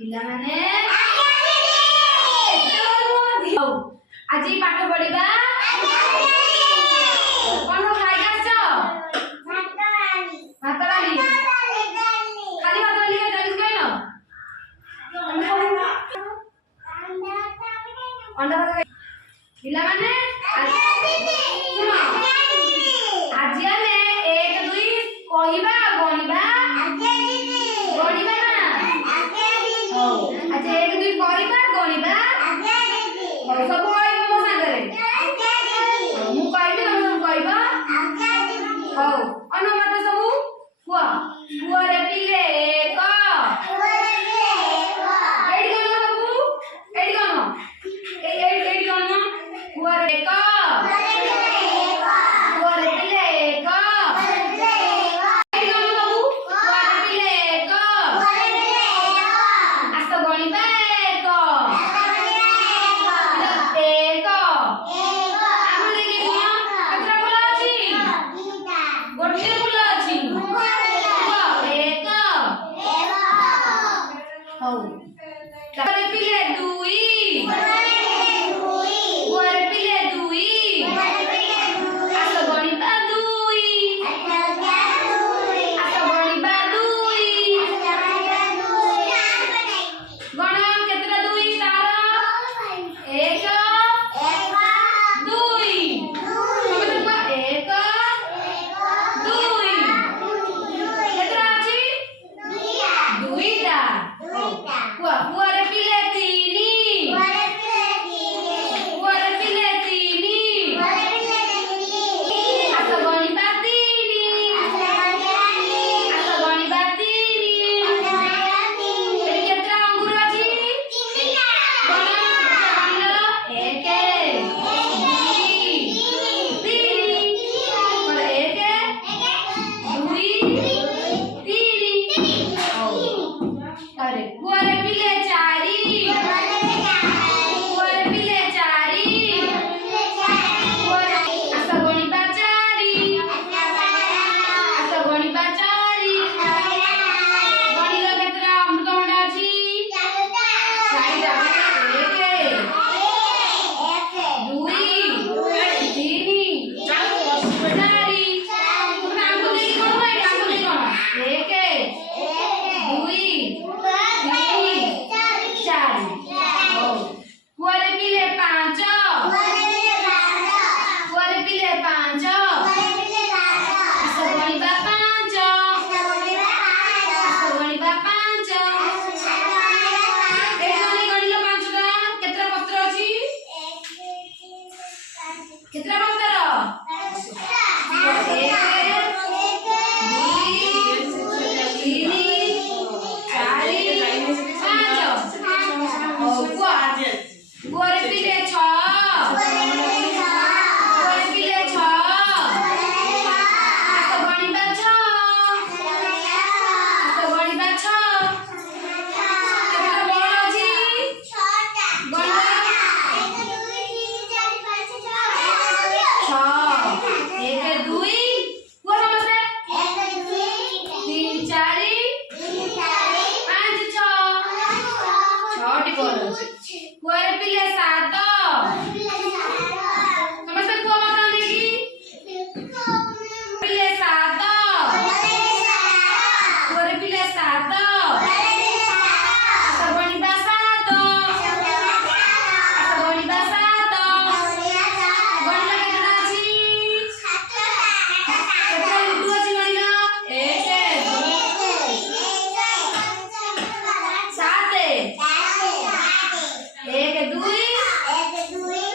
ପିଲାମାନେ ଆଜି ପାଠ ପଢିବା କଣ ଖାଇକି ଆସିଛ? ଭାତ ଡାଲି ଖାଲି ଭାତ ଡାଲି ଖାଇନ? ଅଣ୍ଡା ଭାତ ପିଲାମାନେ ଆଜି ଆମେ 1 2 କହିବା ଗଣିବା ଗଣିବା ନା ଆଜି 1 2 କହିବା ଗଣିବା ସବୁ କହିବ ମୋ ସାଙ୍ଗରେ ମୁଁ କହିବି ତମେ ସବୁ କହିବ ହଉ ଅନୁମତ ସବୁ କୁହ କୁଅରେ ପିଲେ ଏକ ଏଇଠି ଗଣ ସବୁ ଏଇଠି ଗଣ ଏଇଠି ଗଣ କୁଅରେ ଏକ କୁଅରେ ପିଲେ ଏକ ଏଇଠି ଗଣ ସବୁ କୁଅରେ ପିଲେ ଏକ ଆସ ଗଣିବା ଏକ कुआरे पिले दुई कुआरे पिले दुई आस गणिबा दुई आस गणिबा दुई गण केतरा दुई तार 1 2 समझ 1 2 केतरा अछि दुईटा कुआरे पिले तीनी कुआरे पिले तीनी आस गणिबा तीनी आस गणिबा तीनी एटी केतरा अंगूर अछि गण गणिलो 1 2 3 अरे कुआरे पिले चारी कुआरे पिले चारी आस गणिबा चारी आस गणिबा चारी गणिलो केतरा अमृतभंडा अछि 4टा 1 2 3 4 आंगुल देई कोन भाई आंगुल देई कोन 1 2 कुआरे पिले 5 कुआरे पिले 5 आस गणिबा 5 आस गणिबा 5 ए गणिलो 5टा केतरा पत्र अछि केतरा पत्र 1 2 3 4 5 कुआरे पिले 6 कुआरे पिले 6 आस गणिबा 6 आस गणिबा 6 केतरा बल अछि 6टा गण 1 2 कुआ समझे 1 2 3 4 5 6 6टी बल अछि कुआरे पिले 7 समझे कुआ बता देगी पिले 7 कुआरे पिले 7 आस गणिबा 7 आस गणिबा 7 गणिलो केतरा अछि केतरा लुडु अछि गणिलो 1 7 1 2 1 2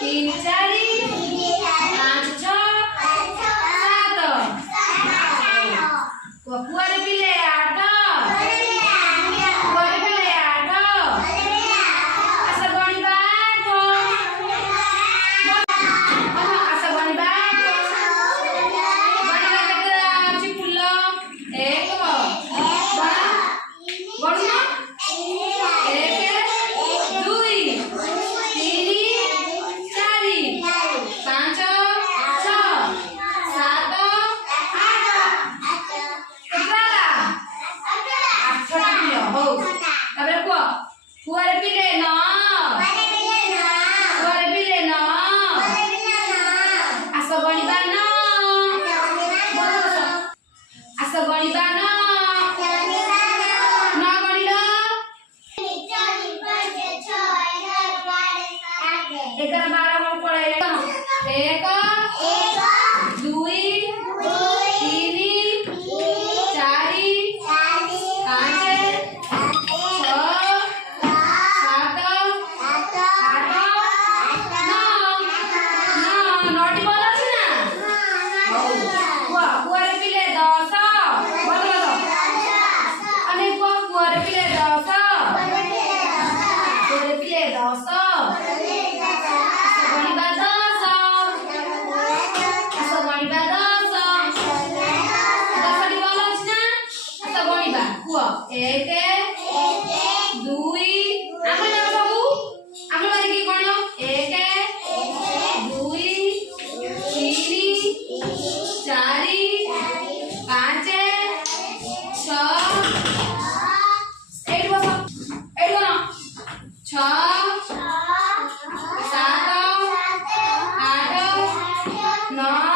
कुआरे पिले न कुआरे पिले न आस गणिबा न आस गणिबा न गणिल 11 12 गण पळाइले 1 2 3 4 5 एक दुई आगे जाओ बाबू आगे बारी की कोण 1 2 3 4 5 6 एट बस एट ना 6 7 8 9